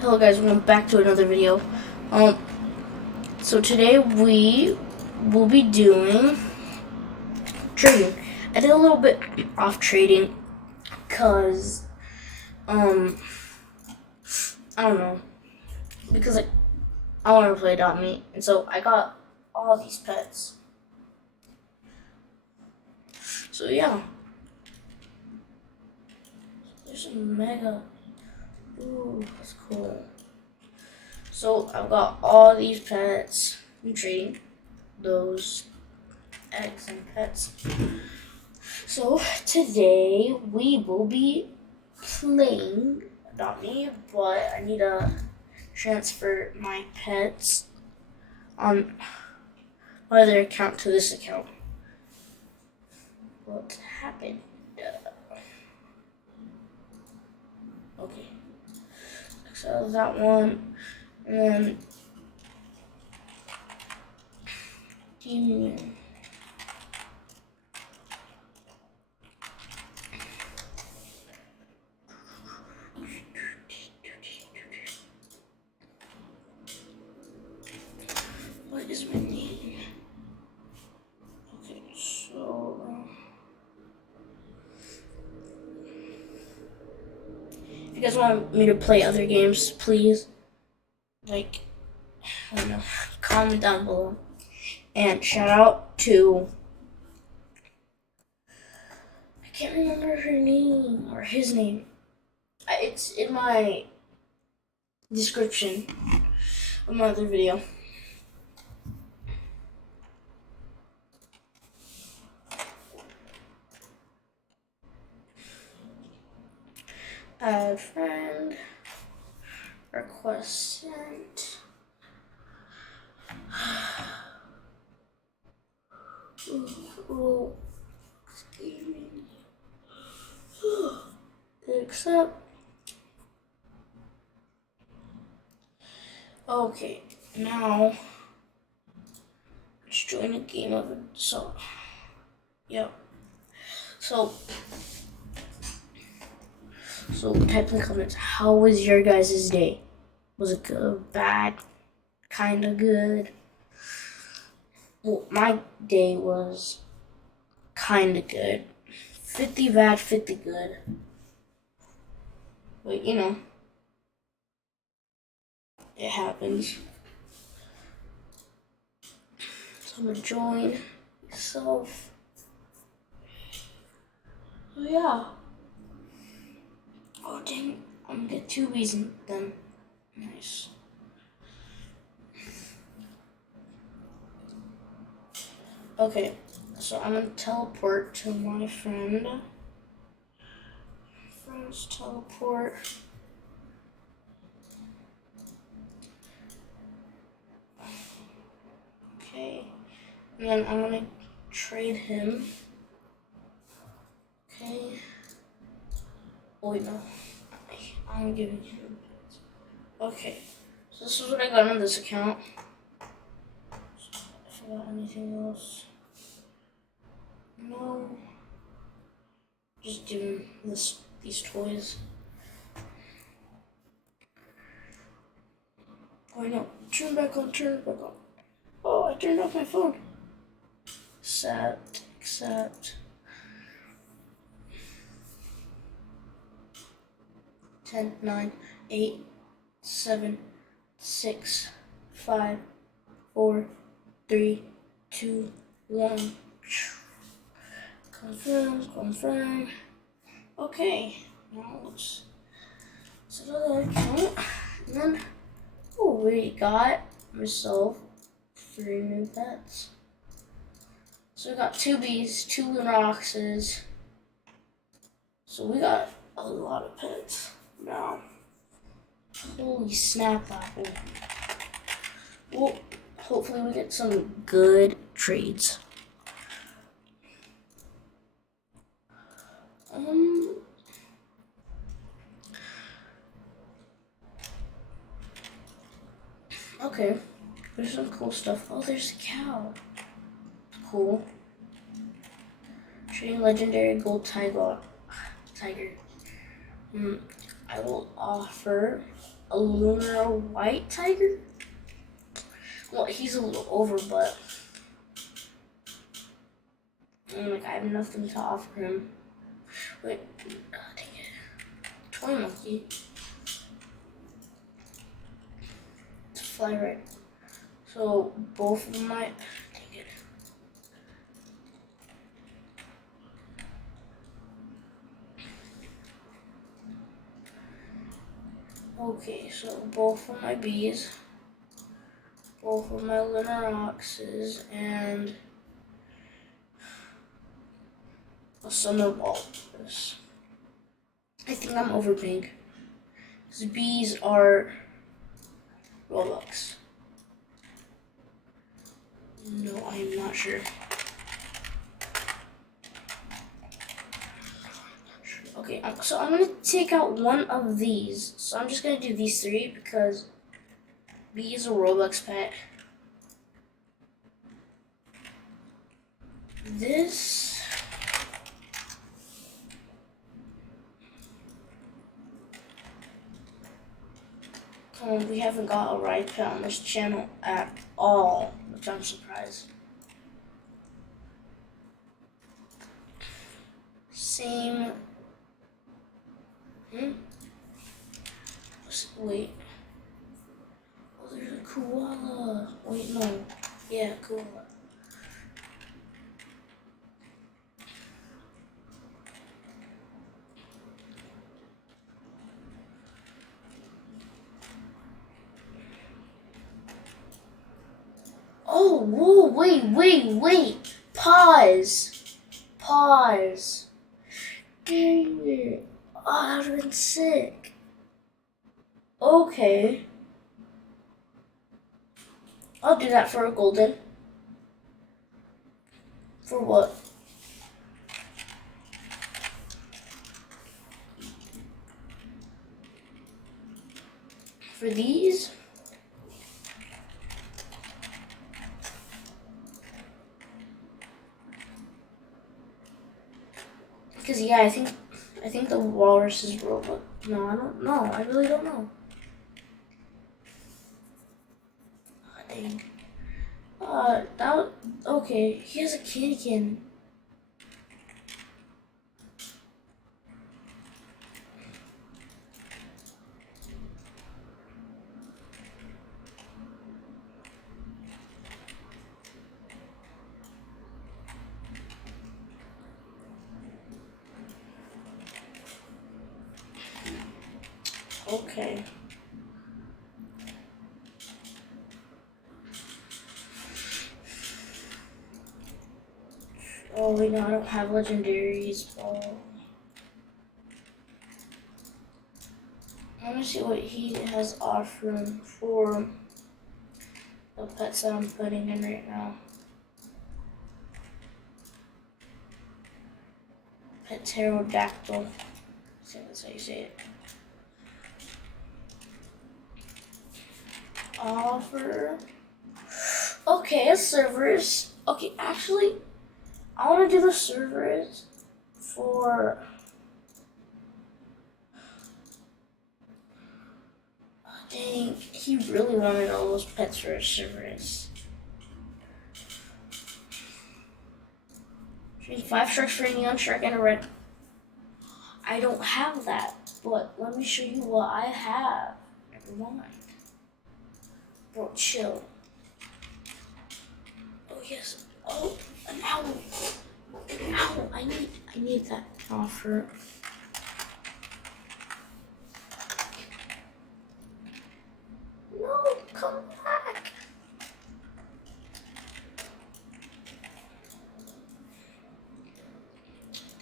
Hello guys, welcome back to another video. So today we will be doing trading. I did a little bit off trading because I don't know, because I want to play Adopt Me, and so I got all these pets. So yeah, there's a mega. Ooh, that's cool. So I've got all these pets. I'm trading those eggs and pets. So today we will be playing Adopt Me, but I need to transfer my pets on my other account to this account. What happened? Okay, so that one, and then Demon. What is my name? Okay, so if you guys want me to play other games, please, I don't know, comment down below. And shout out to, I can't remember her name or his name. It's in my description of my other video. Add friend, request sent. Ooh, gaming. Accept. Okay, now let's join a game of it. So, yep. So type in the comments. How was your guys' day? Was it good, bad, kind of good? Well, my day was kind of good. 50 bad, 50 good. But you know, it happens. So I'm gonna join myself. So yeah. Oh dang, I'm gonna get 2 bees in them. Nice. Okay, so I'm gonna teleport to my friend. Friends teleport. Okay, and then I'm gonna trade him. Okay. Oh wait, no. I'm giving him. Okay, so this is what I got on this account. If I got anything else. No. Just give him these toys. Oh no, turn back on, turn it back on. Oh, I turned off my phone. Accept. 10, 9, 8, 7, 6, 5, 4, 3, 2, 1. Confirm. Okay, now let's set another account. And then, oh, we got myself 3 new pets. So we got 2 bees, 2 Lunoxes. So we got a lot of pets now. Holy snap apple. Well, hopefully we get some good trades. Okay, there's some cool stuff. Oh, there's a cow. Cool. Trading legendary gold tiger. I will offer a lunar white tiger. Well, he's a little over, but like I have nothing to offer him. Wait, dang it. Toy monkey. It's fly right. So both of my dang it. Okay, so both of my bees, both of my lunar oxes, and a summer walrus. I think I'm overpaying. Because bees are Robux. No, I am not sure. Okay, so I'm gonna take out one of these. So I'm just gonna do these three because bee is a Robux pet. This. We haven't got a ride pet on this channel at all, which I'm surprised. Same. Wait. Oh, there's a koala. Wait, no. Yeah, koala. Oh, whoa, wait. Pause. Dang it. Oh, that would have been sick. Okay. I'll do that for a golden. For what? For these? Because yeah, I think the walrus is robot. No, I don't know. I really don't know. Oh, dang. Okay. He has a candy can. Okay. Oh wait, no, I don't have legendaries. Oh. I want to see what he has offering for the pets that I'm putting in right now. Pterodactyl. I think that's how you say it. Offer. Okay, servers. Okay, actually, I want to do the servers for. Oh, dang, he really wanted all those pets for his servers. 5 sharks for a neon shark and a red. I don't have that, but let me show you what I have. Never mind. Bro, chill. Oh yes. Oh, an owl. An owl. I need that offer. No, come back.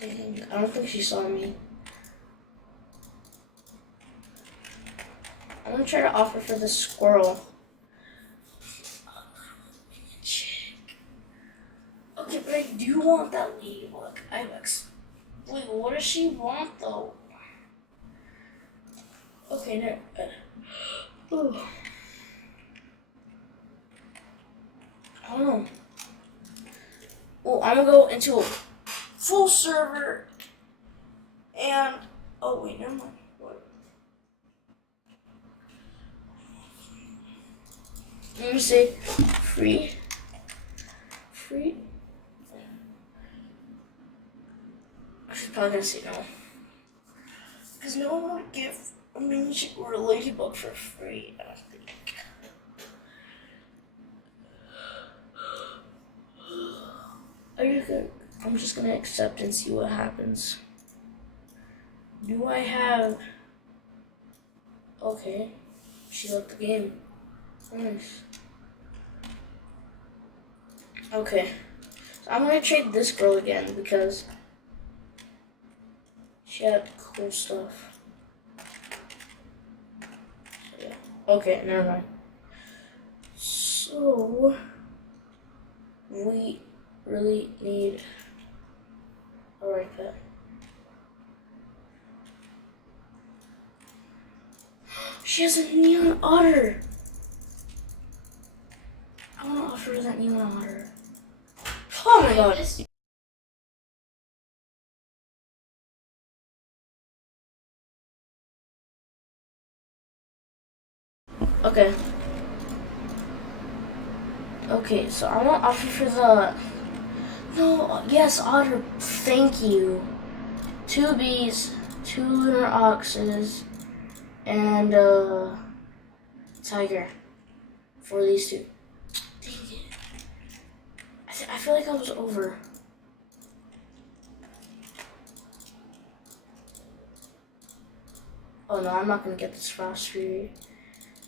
Dang, I don't think she saw me. I'm gonna try to offer for the squirrel. Okay, but I do want that ladybug. Ibex. Wait, what does she want though? Okay, no. I don't know. Well, I'm gonna go into a full server and oh wait, never mind. What? Let me say free. She's probably gonna say no. Because no one would give a midget or a ladybug for free, I don't think. Are you good? I'm just gonna accept and see what happens. Do I have... Okay. She left the game. Nice. Okay. So I'm gonna trade this girl again because she had cool stuff. So, yeah. Okay, never mind. So we really need a right pet. She has a neon otter. I want to offer her that neon otter. Oh my god. Okay. Okay, so I want to offer for the... No, yes, otter. Thank you. 2 bees, 2 lunar oxes, and tiger for these 2. Dang it. I feel like I was over. Oh no, I'm not gonna get this Frost Fury.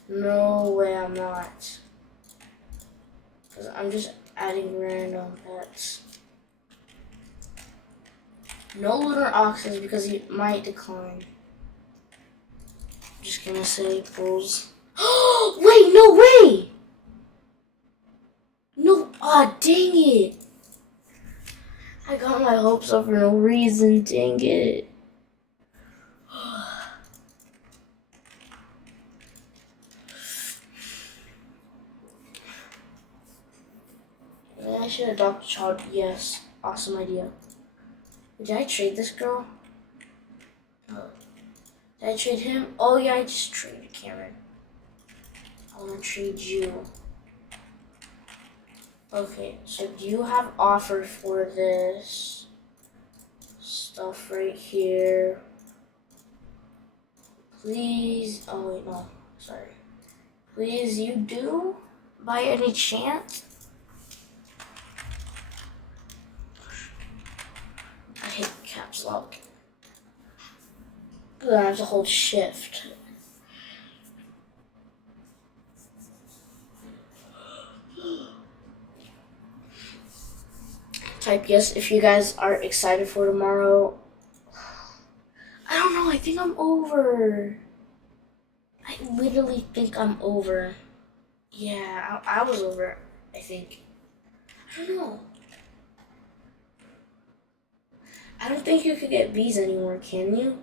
No way I'm not. Because I'm just adding random pets. No lunar oxes because he might decline. I'm just gonna say bulls. Wait, no way! No, aw, dang it. I got my hopes up for no reason, dang it. I should adopt a child. Yes, awesome idea. Did I trade this girl? No. Did I trade him? Oh yeah, I just traded Cameron. I want to trade you. Okay, so do you have offer for this stuff right here? Please. Oh wait, no. Sorry. Please, you do? By any chance? I hate caps lock. Then I have to hold shift. Type yes if you guys are excited for tomorrow. I don't know, I think I'm over. I literally think I'm over. Yeah, I was over, I think. I don't know. I don't think you could get bees anymore, can you?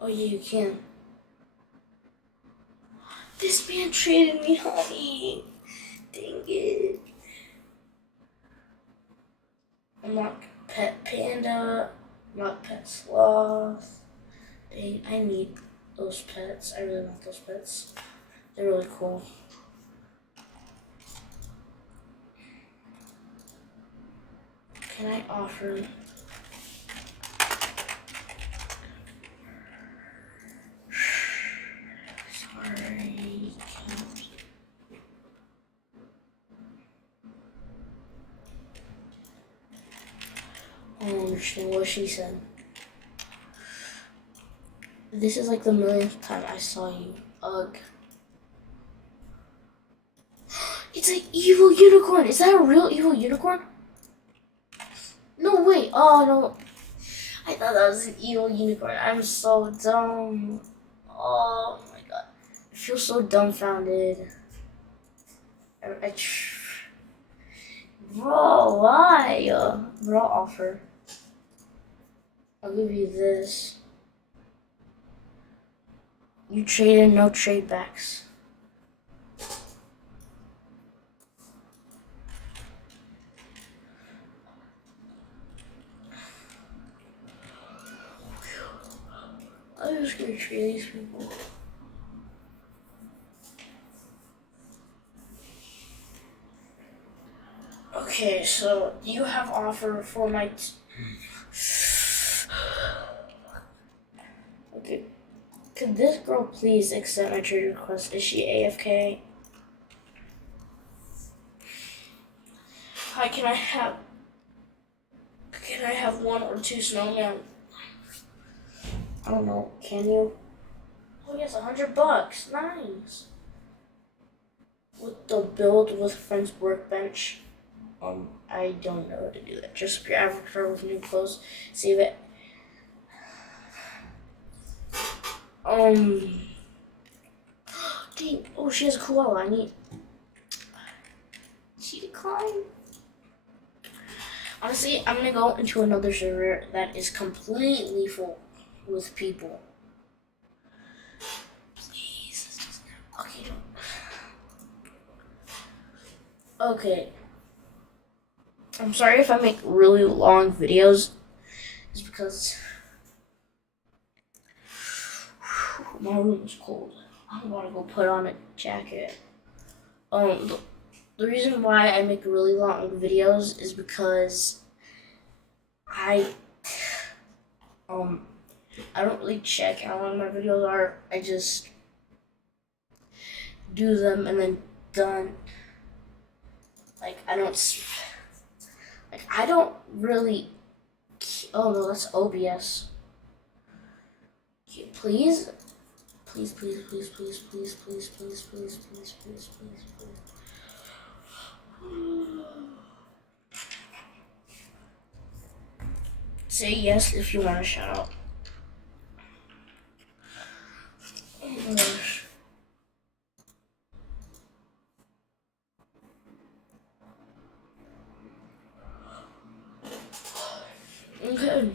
Oh yeah, you can. This man traded me honey. Dang it. Unlock pet panda. Unlock pet sloth. Dang, I need those pets. I really want those pets. They're really cool. Can I offer... Sorry. I don't understand what she said. This is like the millionth time I saw you. Ugh. It's an evil unicorn. Is that a real evil unicorn? No, wait. Oh, no. I thought that was an evil unicorn. I'm so dumb. Oh, my God. I feel so dumbfounded. Bro, why? Bro, offer. I'll give you this. You traded, no trade backs. I'm just gonna trade these people. Okay, so you have offer for my. Okay, could this girl please accept my trade request? Is she AFK? Hi, can I have one or two snowmen? I don't know. Can you? Oh yes, $100. Nice. With the build with friends workbench. I don't know how to do that. Just your avatar with new clothes. Save it. Dang. Oh, she has a koala. I need. She declined. Honestly, I'm gonna go into another server that is completely full with people. Please. Okay. Okay. I'm sorry if I make really long videos. It's because my room is cold. I want to go put on a jacket. The reason why I make really long videos is because I don't really check how long my videos are. I just do them and then done. Like I don't really. Oh no, that's OBS. Please, please, please, please, please, please, please, please, please, please, please, please. Say yes if you want to shout out. Oh my gosh. Okay.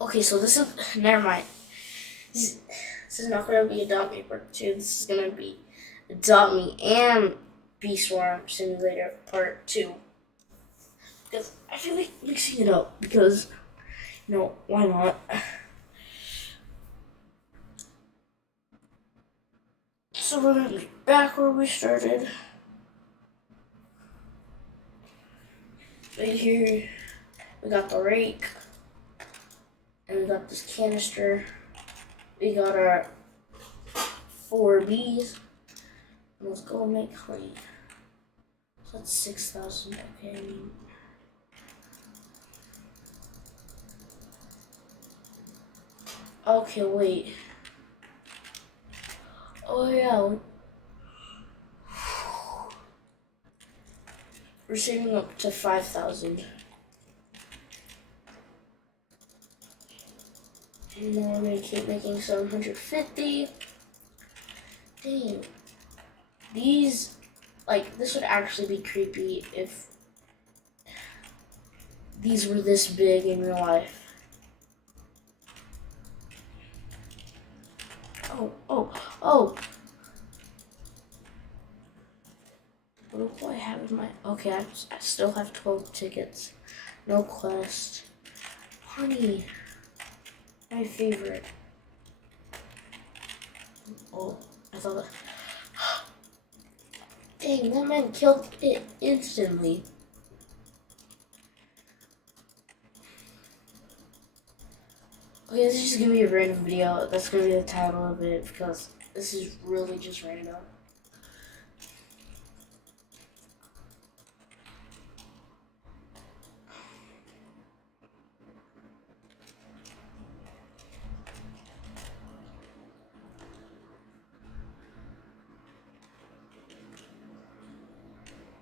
Okay, so this is never mind. This is not gonna be Adopt Me Part 2. This is gonna be Adopt Me and Bee Swarm Simulator Part 2. Because I feel like mixing it up because why not? So we're gonna be back where we started. Right here, we got the rake, and we got this canister. We got our 4 bees. And let's go make honey. So that's 6,000. Okay. Okay, wait. Oh yeah. We're saving up to 5,000. And then we're gonna keep making 750. Damn. These, this would actually be creepy if these were this big in real life. Oh. What do I have in my... Okay, I still have 12 tickets. No quest. Honey. My favorite. Oh, I thought that... Dang, that man killed it instantly. Okay, this is just gonna be a random video. That's gonna be the title of it because this is really just random.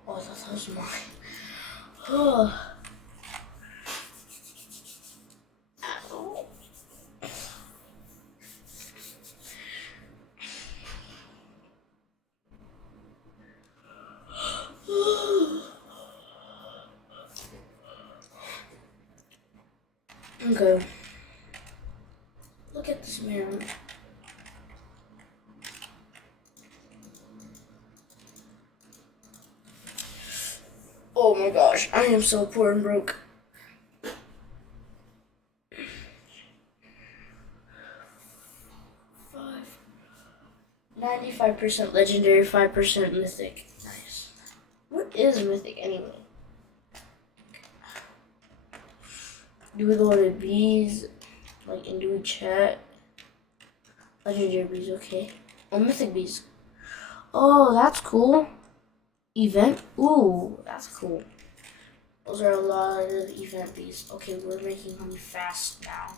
Oh, I thought that was mine. Oh. Okay. Look at this man. Oh my gosh, I am so poor and broke. 95% legendary, 5% mythic. Nice. What is mythic anyway? Do we go to bees? Like, and do we chat? Legendary bees, okay. Oh, mythic bees. Oh, that's cool. Event? Ooh, that's cool. Those are a lot of event bees. Okay, we're making honey fast now.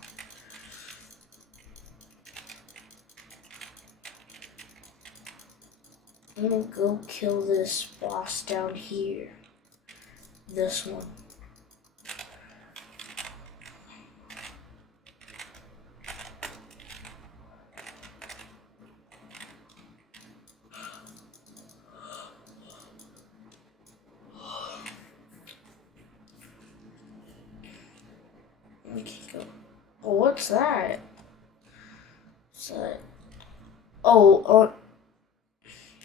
I'm gonna go kill this boss down here. This one. Okay, go. Oh, what's that? What's that? Oh,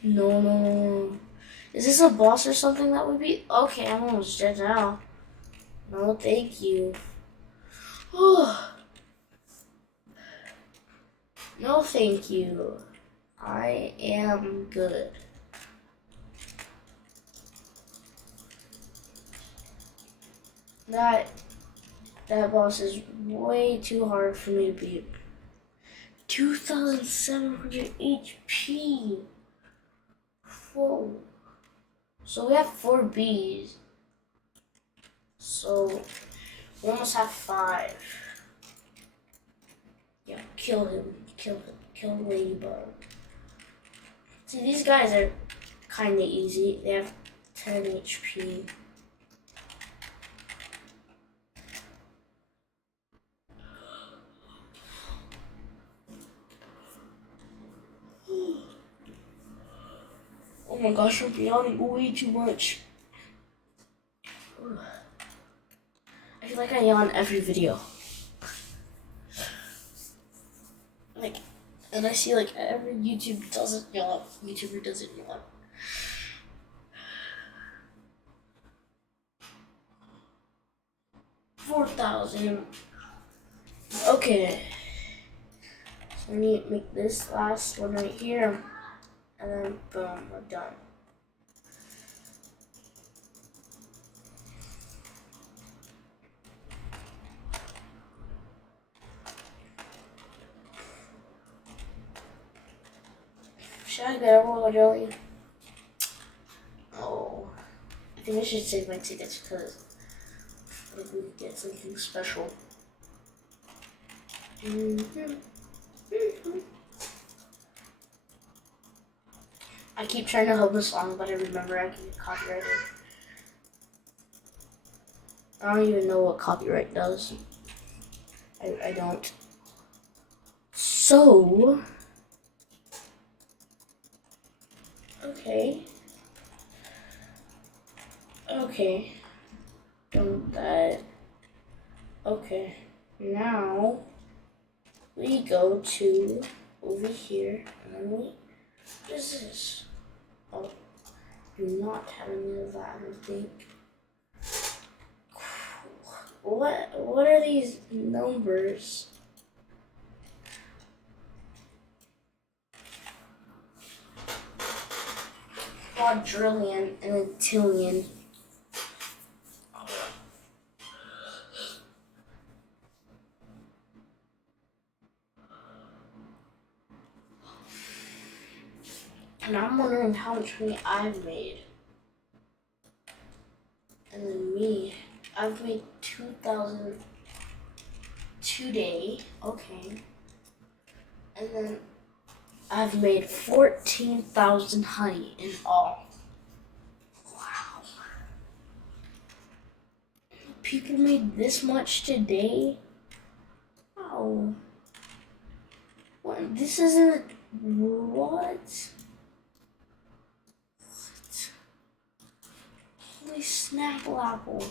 no, no, no. Is this a boss or something that would be? Okay, I'm almost dead now. No, thank you. Oh, no, thank you. I am good. That boss is way too hard for me to beat. 2,700 HP. Whoa. So we have 4 bees. So we almost have 5. Yeah, kill him. Kill him. Kill Ladybug. See, these guys are kind of easy. They have 10 HP. Oh my gosh, I'm yawning way too much. I feel like I yawn every video. Like, and I see like every YouTuber doesn't yawn. 4,000. Okay. So I need to make this last one right here. And then boom, we're done. Should I get a roller jelly? Oh, I think I should save my tickets because maybe we could get something special. I keep trying to hum the song, but I remember I can get copyrighted. I don't even know what copyright does. I don't. So, okay. Okay. Done that. Okay. Now, we go to over here, and then we, what is this? Oh, do not have any of that, I don't think. What are these numbers? Quadrillion and a tillion. And I'm wondering how much money I've made. And then me, I've made 2,000 today. Okay. And then I've made 14,000 honey in all. Wow. People made this much today? Wow. What? This isn't. What? Holy Snapple Apple.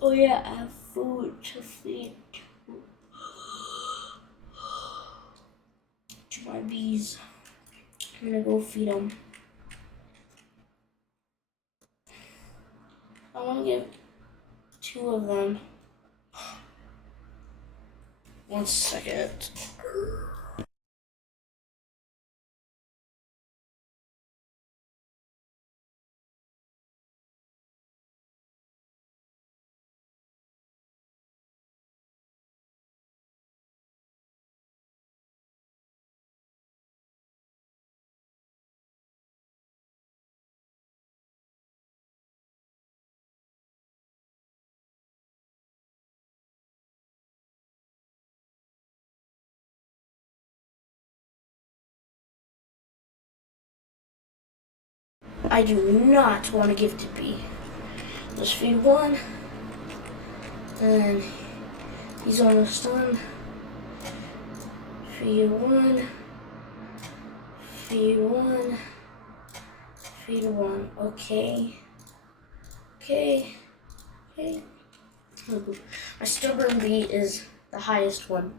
Oh yeah, I have food to feed to my bees. I'm gonna go feed them. I wanna give 2 of them. 1 second. I do not want to give to B. Let's feed one. And he's almost done. Feed one. Feed one. Feed one. Okay. Okay. Okay. My stubborn B is the highest one.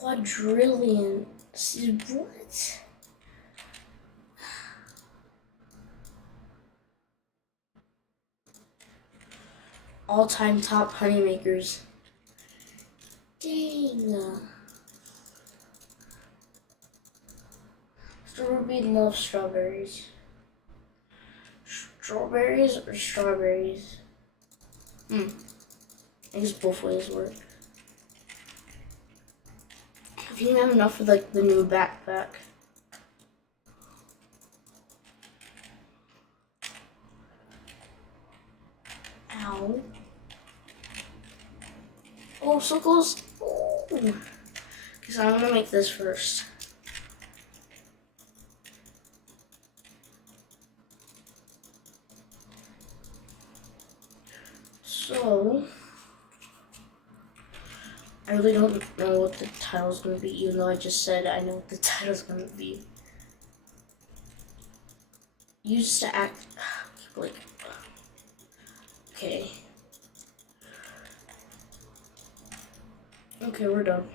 Quadrillion. What? All-time top honeymakers. Dang. Ruby loves strawberries. Strawberries or strawberries? I guess both ways work. I think I have enough for like the new backpack. Ow. Oh, so close. Oh. Okay, so I'm gonna make this first. So, I really don't know what the title's gonna be, even though I just said I know what the title's gonna be. Used to act like, okay. Okay, we're done.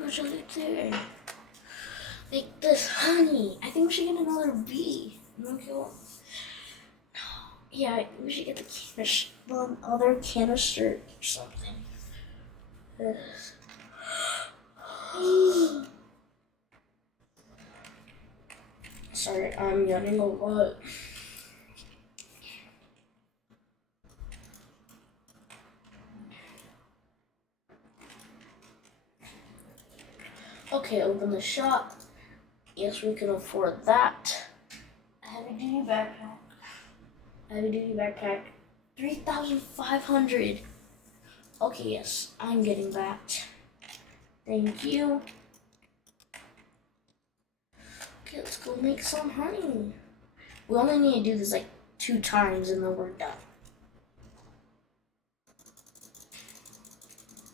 What's right there? Like this honey. I think we should get another bee. Okay. Yeah, we should get the canister, the other canister or something. Sorry, I'm yawning a lot. Okay, open the shop. Yes, we can afford that. Heavy duty backpack. Heavy duty backpack. 3,500. Okay, yes, I'm getting that. Thank you. Okay, let's go make some honey. We only need to do this like 2 times and then we're done.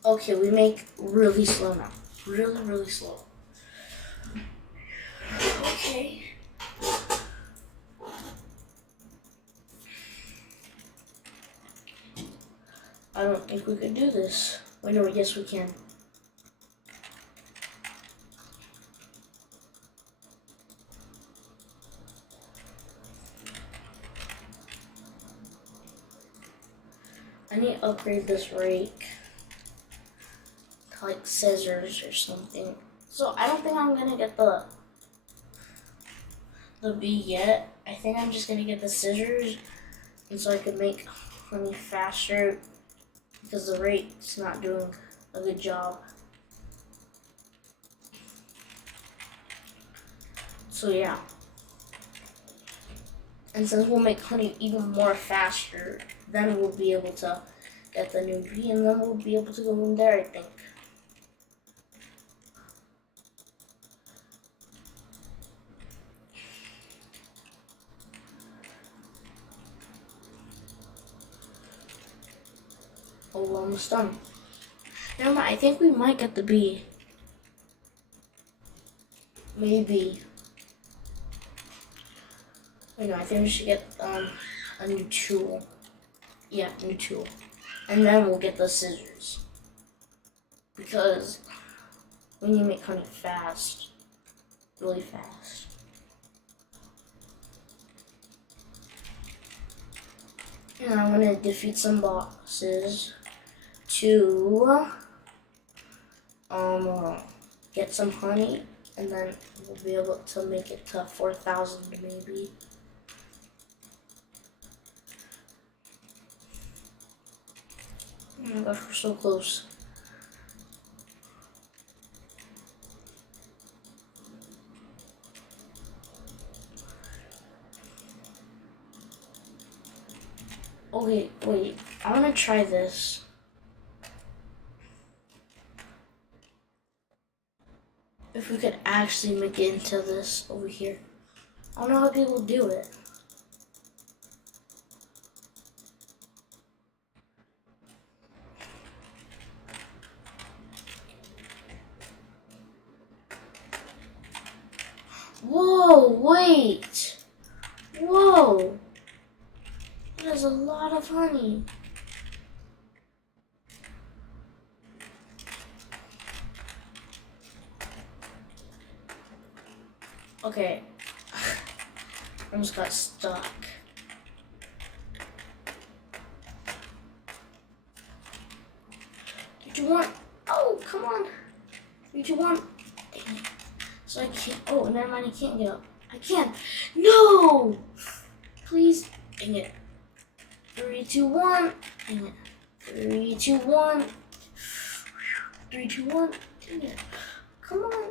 Okay, we make really slow now. Really, really slow. Okay. I don't think we can do this. Wait, no, yes we can. I need to upgrade this rake to like scissors or something. So I don't think I'm gonna get the bee yet. I think I'm just gonna get the scissors, and so I can make honey faster because the rake's not doing a good job. So yeah. And since we'll make honey even more faster, then we'll be able to get the new bee, and then we'll be able to go in there, I think. Oh, we're almost done. Never mind, I think we might get the bee. Maybe. Wait, no, I think we should get a new tool. Yeah, new tool. And then we'll get the scissors. Because we need to make honey fast. Really fast. And I'm gonna defeat some bosses to get some honey, and then we'll be able to make it to 4,000 maybe. Oh my gosh, we're so close. Okay, wait. I want to try this. If we could actually make it into this over here. I don't know how people do it. Whoa, wait. Whoa. That is a lot of honey. Okay. I almost got stuck. 3, 2, 1. Oh, come on. 3, 2, 1. Dang it. So I can't. Oh, never mind. I can't get up. I can't. No! Please. Dang it. 3, 2, 1. Dang it. 3, 2, 1. 3, 2, 1. Dang it. Come on.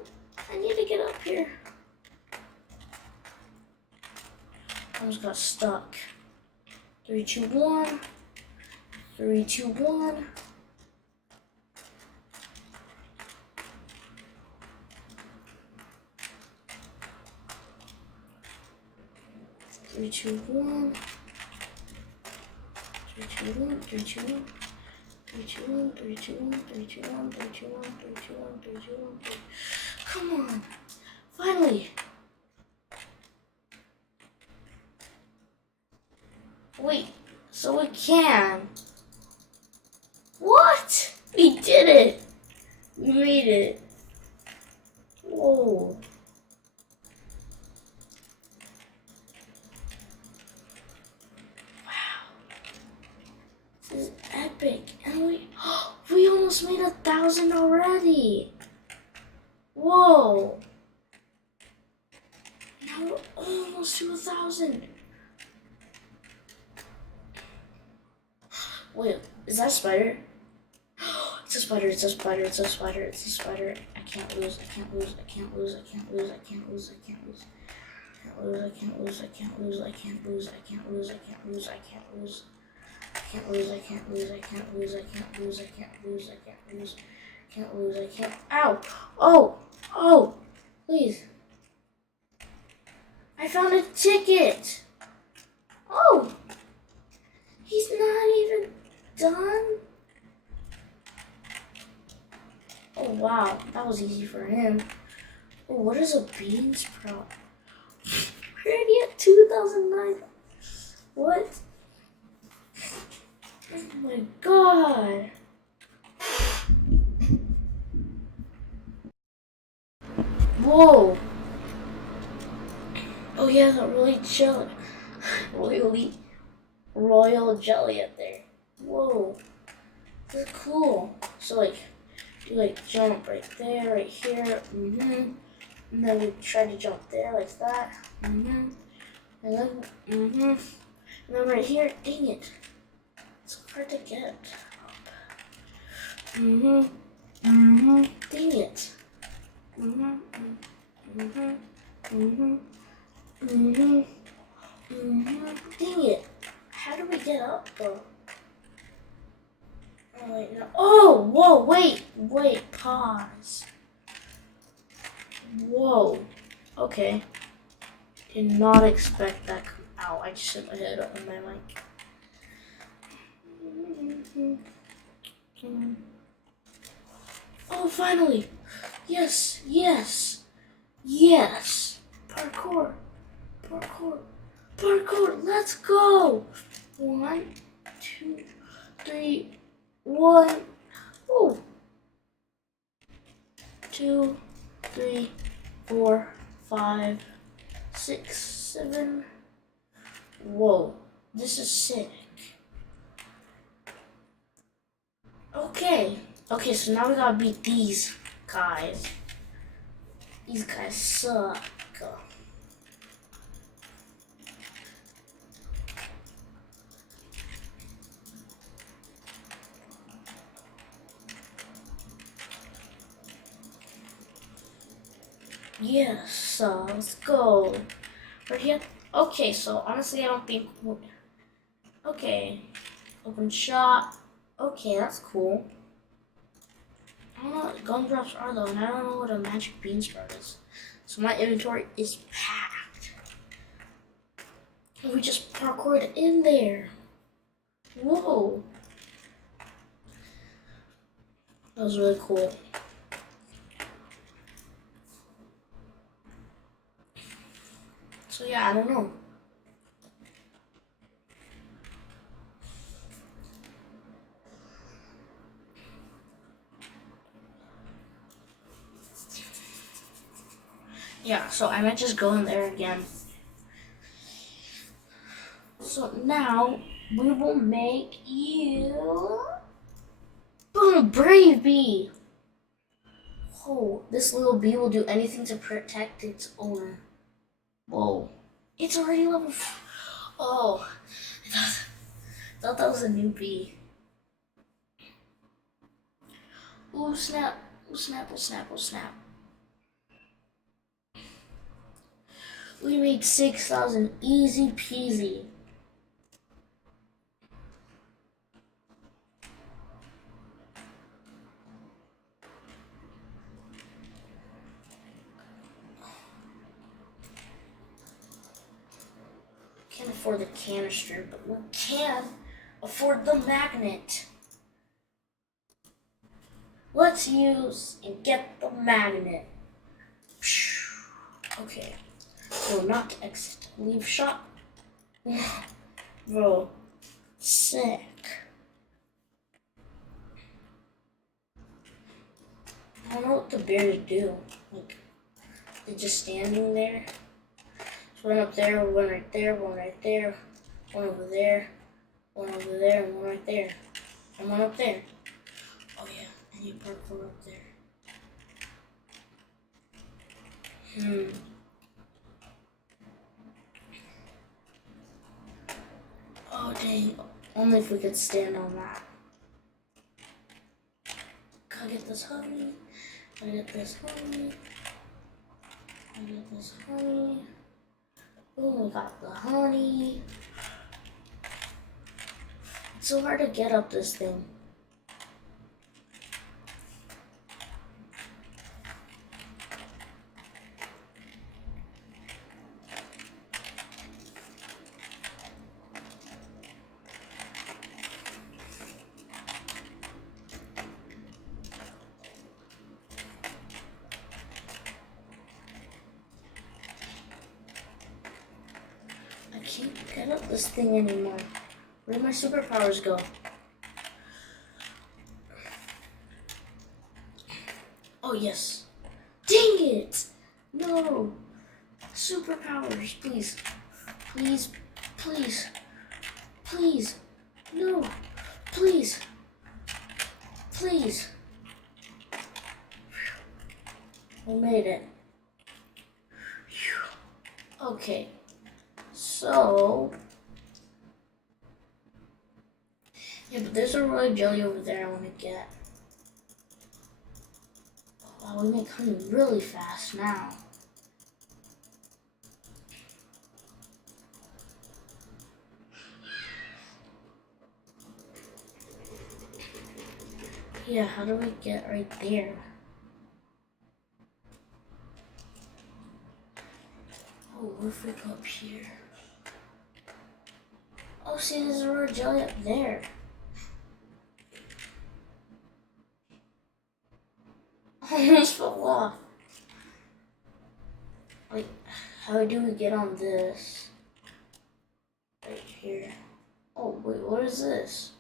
I need to get up here. I almost got stuck. 3, 2, 1. 3, 2, 1. 3, 2, 1. 3, 2, 1. 3, 2, 1. 3, 2, 1. 3, 2, 1. 3, 2, 1. 3, 2, 1. 3, 2, 1. 3, 2, 1. Come on. Finally. Wait. So we can. What? We did it. We made it. Whoa. This is epic. And we almost made 1,000 already. Whoa. Now we're almost to 1,000. Wait, is that a spider? It's a spider, it's a spider, it's a spider, it's a spider. I can't lose, I can't lose, I can't lose, I can't lose, I can't lose, I can't lose. I can't lose, I can't lose, I can't lose, I can't lose, I can't lose, I can't lose. I can't lose, I can't lose, I can't lose, I can't lose, I can't lose, I can't lose. Can't lose, I can't. Ow! Oh! Oh! Please. I found a ticket! Oh! He's not even done? Oh wow, that was easy for him. Oh, what is a bean sprout? We're already at 2009. What? Oh my god. Whoa. Oh yeah, that royal jelly up there. Whoa. This is cool. So like, you like jump right there, right here. And then we try to jump there like that. And then, and then right here, dang it. It's hard to get up. Dang it. Dang it. How do we get up though? Oh wait, no. Oh, whoa, wait, pause. Whoa. Okay. Did not expect that. Ow, I just hit my head on my mic. Oh, finally. Yes, yes, yes. Parkour, parkour, parkour. Let's go. 1, 2, 3, 1. Oh. 2, 3, 4, 5, 6, 7. Whoa, this is sick. Okay, so now we gotta beat these guys. These guys suck. Yes, let's go. We're here. Okay, so honestly, I don't think. Okay. Open shop. Okay, that's cool. I don't know what gumdrops are though, and I don't know what a magic bean sprout is. So my inventory is packed. And we just parkoured in there. Whoa. That was really cool. So yeah, I don't know. Yeah, so I might just go in there again. So now we will make you boom, brave bee. Oh, this little bee will do anything to protect its owner. Whoa, it's already level. Oh, I thought that was a new bee. Ooh snap! Ooh snap! Oh snap! Oh snap! We made 6,000 easy peasy. Can't afford the canister, but we can afford the magnet. Let's use and get the magnet. Okay, so not exit. Leave shop. Bro, sick. I don't know what the bears do. Like, they're just standing there. There's one up there, one right there, one right there, one over there, one over there, and one right there, and one up there. Oh yeah, and you parkour up there. Oh dang, only if we could stand on that. Gotta get this honey, gotta get this honey, gotta get this honey. Oh, we got the honey. It's so hard to get up this thing. I can't get up this thing anymore. Where did my superpowers go? Oh yes. Dang it! No! Superpowers, please. Please, please, please. No, please, please. We made it. Okay, so yeah, but there's a royal jelly over there I want to get. Wow, we make honey really fast now. Yeah, how do we get right there? Oh, what if we go up here? Oh, see, there's a royal jelly up there. I almost fell off. Like, how do we get on this? Right here. Oh, wait, what is this?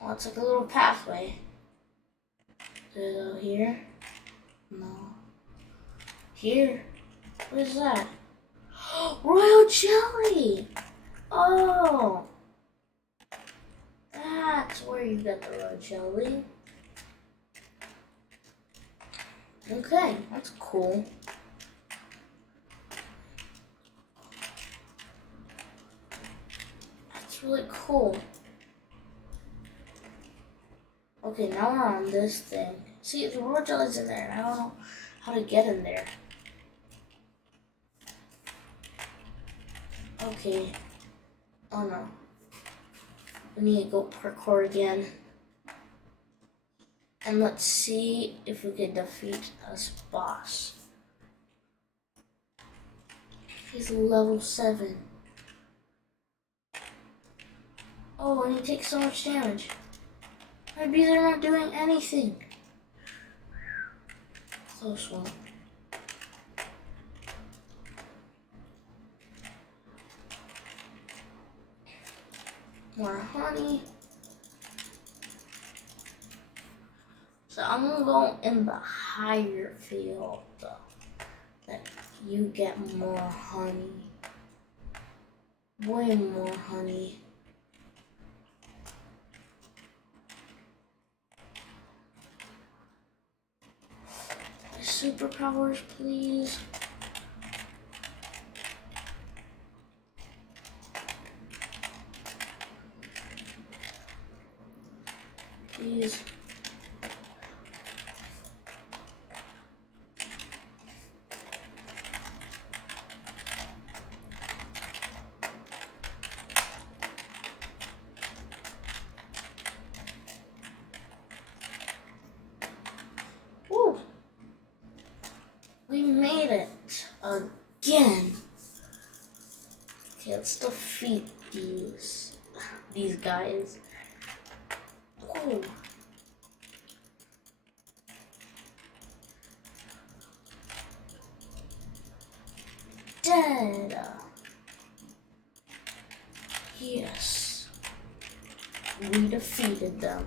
Oh, it's like a little pathway. Does it go here? No. Here? What is that? Royal jelly! Oh! That's where you get the royal jelly. Okay, that's cool. That's really cool. Okay, now we're on this thing. See, the royal jelly's in there. I don't know how to get in there. Okay. Oh no. We need to go parkour again. And let's see if we can defeat this boss. He's level 7. Oh, and he takes so much damage. Maybe they're not doing anything. Close one. More honey. So I'm gonna go in the higher field though. That you get more honey. Way more honey. Superpowers, please. Please. Woo! We made it again. Okay, let's defeat these guys. Whoa. Dead. Yes. We defeated them.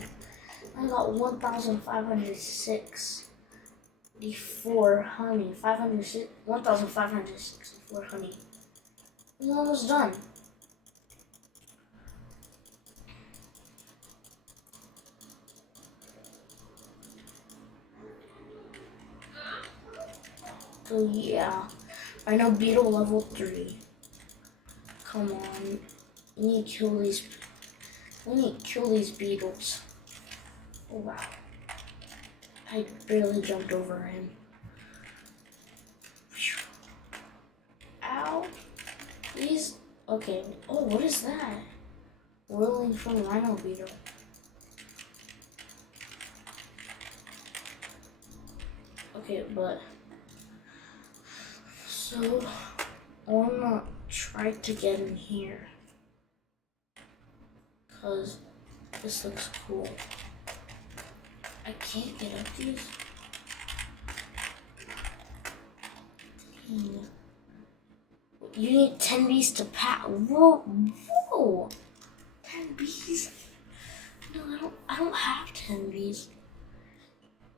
I got 1,564 honey. 1,564 honey. We're almost done. So yeah, I know beetle level 3. Come on, we need to kill these. We need to kill these beetles. Oh wow, I barely jumped over him. Ow! Please. Okay. Oh, what is that? Whirling from Rhino Beetle. Okay, but so I wanna try to get in here because this looks cool. I can't get up these. You need 10 bees to pass. Whoa, whoa! 10 bees? No, I don't have 10 bees.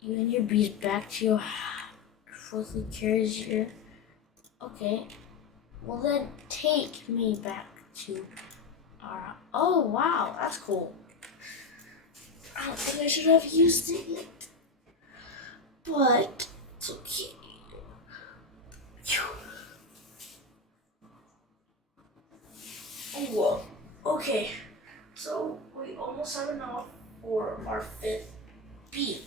You and your bees back to your fourthly carries your. Okay. Well then, take me back to our. Oh wow, that's cool. I don't think I should have used it, but it's okay. Oh, whoa. Okay, so we almost have enough for our 5th bee.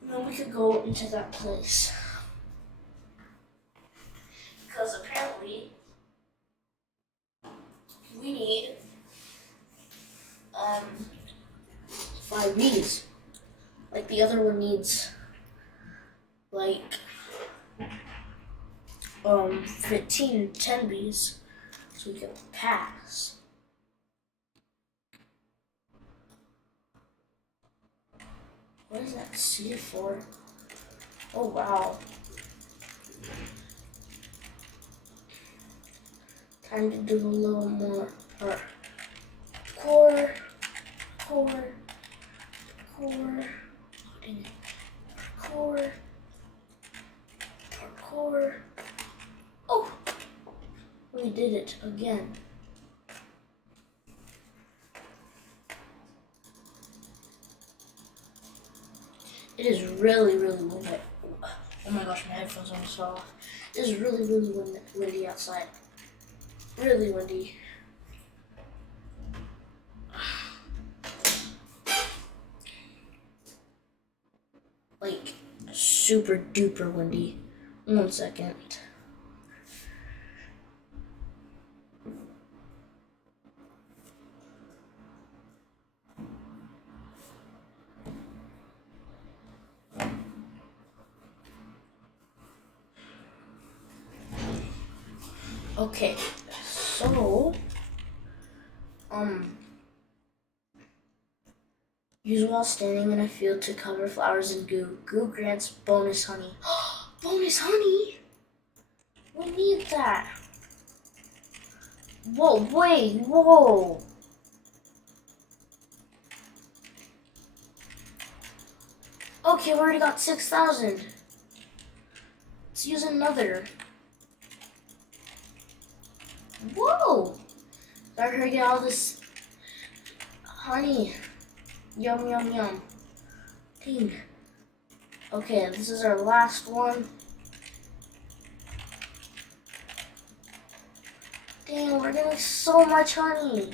And then we could go into that place. Because apparently we need 5 bees. Like the other one needs like 10 bees so we can pass. What is that C for? Oh wow. Time to do a little more core. Oh, we did it again. It is really windy. Oh my gosh, my headphones almost fell off. It is really windy outside. Really windy. Like super duper windy. 1 second. Okay, so use while standing in a field to cover flowers and goo. Goo grants bonus honey. Bonus honey? We need that. Whoa, wait, whoa. Okay, we already got 6,000. Let's use another. Whoa! I heard get all this honey. Yum, yum, yum. Dang. Okay, this is our last one. Dang, we're getting so much honey.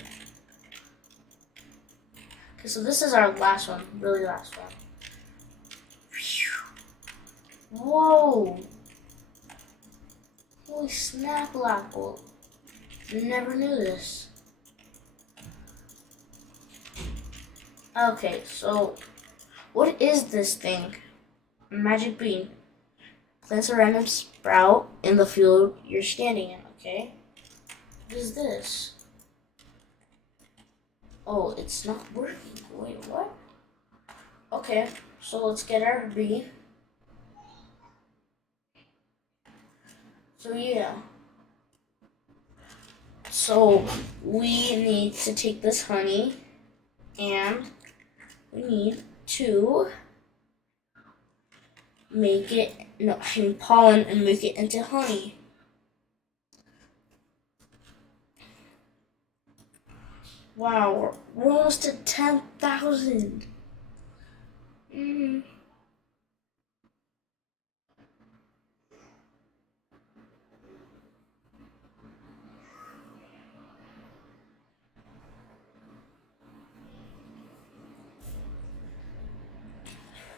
Okay, so this is our last one. Really last one. Whoa! Holy snap-lackle. Never knew this. Okay, so what is this thing? Magic bean. Plants a random sprout in the field you're standing in, okay? What is this? Oh, it's not working. Wait, what? Okay, so let's get our bee. So yeah. So we need to take this honey and we need to make it, no, pollen and make it into honey. Wow, we're almost at 10,000.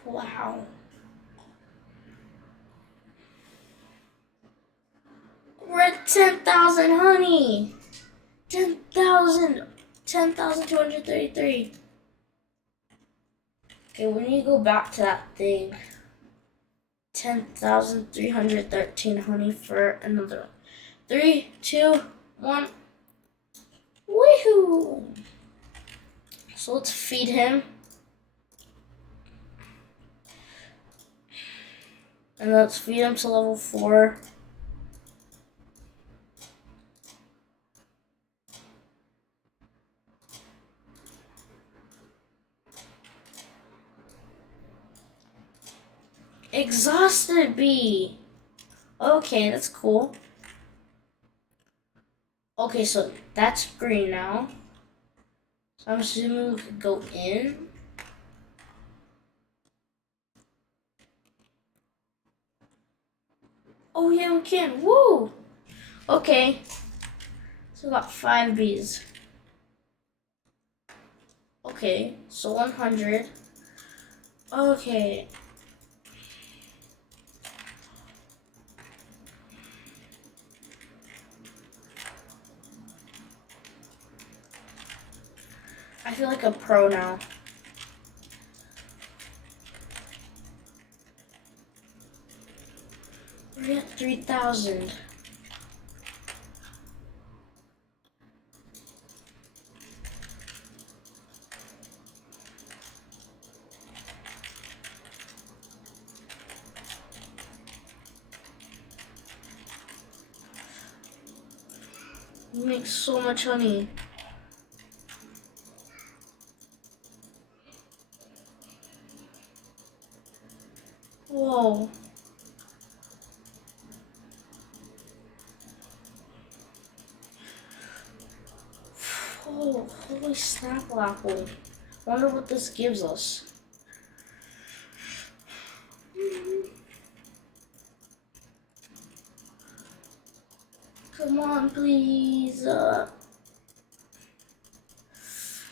Wow. We're at 10,000 honey. 10,000. 10,233. Okay, we need to go back to that thing. 10,313 honey for another one. 3, 2, 1. Woohoo! So let's feed him. And let's feed him to level 4. Exhausted bee. Okay, that's cool. Okay, so that's green now. So I'm assuming we could go in. Oh yeah, we can. Woo! Okay. So we got 5 bees. Okay, so 100. Okay. I feel like a pro now. We're at 3,000. We make so much honey. Whoa. Oh, holy snap-lackle. Wonder what this gives us. Come on, please.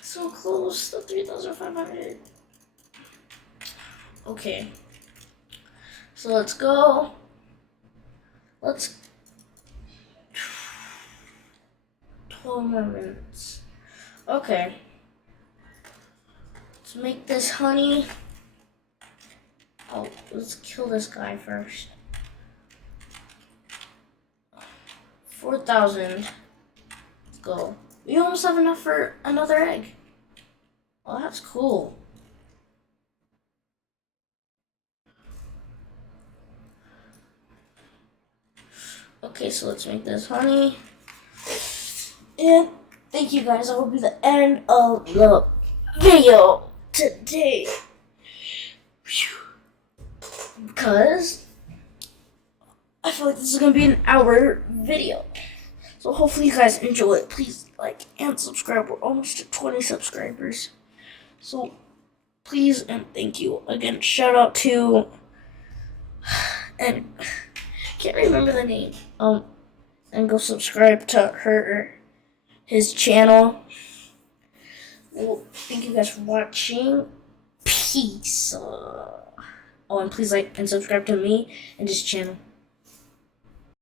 So close to 3,500. Okay. So let's go. Let's 12 more minutes. Okay. Let's make this honey. Oh, let's kill this guy first. 4,000. Let's go. We almost have enough for another egg. Well, that's cool. Okay, so let's make this honey. And thank you guys. That will be the end of the video today. Because I feel like this is going to be an hour video. So hopefully you guys enjoy it. Please like and subscribe. We're almost at 20 subscribers. So please and thank you. Again, shout out to, and can't remember the name. And go subscribe to his channel. Well, thank you guys for watching. Peace. Oh, and please like and subscribe to me and his channel.